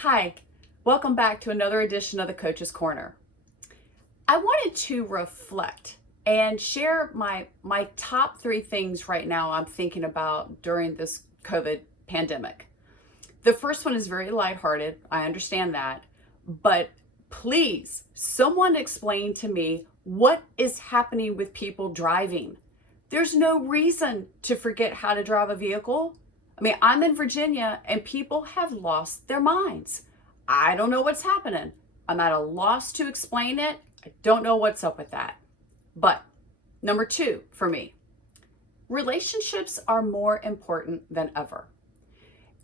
Hi, welcome back to another edition of the Coach's Corner. I wanted to reflect and share my top three things right now I'm thinking about during this COVID pandemic. The first one is very lighthearted. I understand that, but please, someone explain to me what is happening with people driving. There's no reason to forget how to drive a vehicle. I mean, I'm in Virginia and people have lost their minds. I don't know what's happening. I'm at a loss to explain it. I don't know what's up with that. But number two for me, relationships are more important than ever,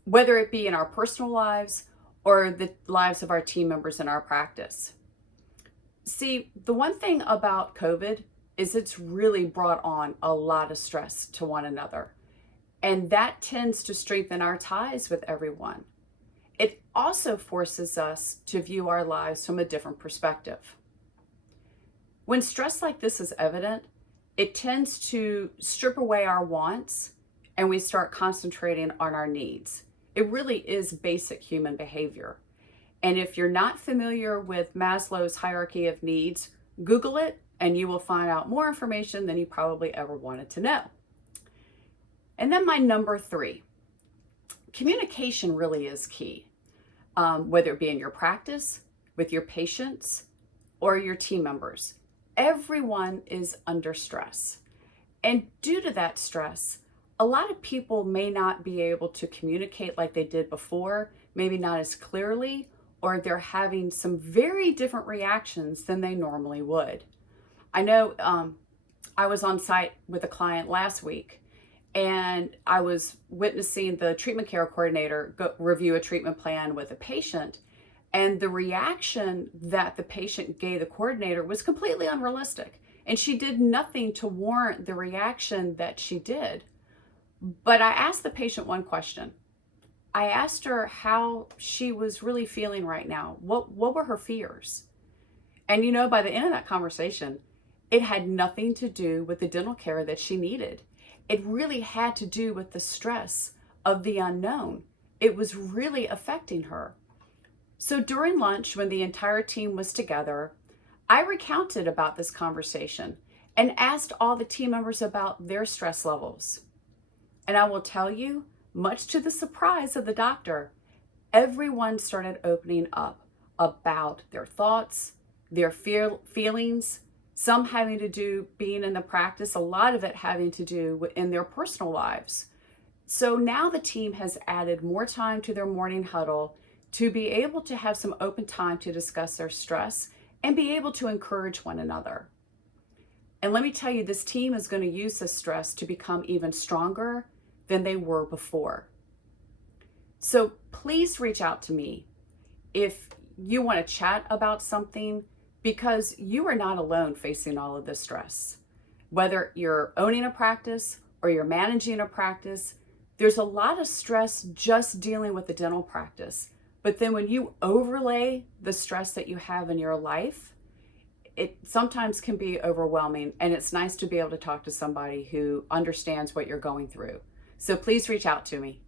whether it be in our personal lives or the lives of our team members in our practice. See, the one thing about COVID is it's really brought on a lot of stress to one another. And that tends to strengthen our ties with everyone. It also forces us to view our lives from a different perspective. When stress like this is evident, it tends to strip away our wants and we start concentrating on our needs. It really is basic human behavior. And if you're not familiar with Maslow's hierarchy of needs, Google it and you will find out more information than you probably ever wanted to know. And then my number three, communication really is key, whether it be in your practice, with your patients, or your team members. Everyone is under stress. And due to that stress, a lot of people may not be able to communicate like they did before, maybe not as clearly, or they're having some very different reactions than they normally would. I know I was on site with a client last week, and I was witnessing the treatment care coordinator review a treatment plan with a patient, and the reaction that the patient gave the coordinator was completely unrealistic. And she did nothing to warrant the reaction that she did. But I asked the patient one question. I asked her how she was really feeling right now. What were her fears? And you know, by the end of that conversation, it had nothing to do with the dental care that she needed. It really had to do with the stress of the unknown. It was really affecting her. So during lunch, when the entire team was together, I recounted about this conversation and asked all the team members about their stress levels. And I will tell you, much to the surprise of the doctor, everyone started opening up about their thoughts, their feelings, some having to do being in the practice, a lot of it having to do in their personal lives. So now the team has added more time to their morning huddle to be able to have some open time to discuss their stress and be able to encourage one another. And let me tell you, this team is going to use this stress to become even stronger than they were before. So please reach out to me if you want to chat about something, because you are not alone facing all of this stress. Whether you're owning a practice or you're managing a practice, there's a lot of stress just dealing with the dental practice. But then when you overlay the stress that you have in your life, it sometimes can be overwhelming, and it's nice to be able to talk to somebody who understands what you're going through. So please reach out to me.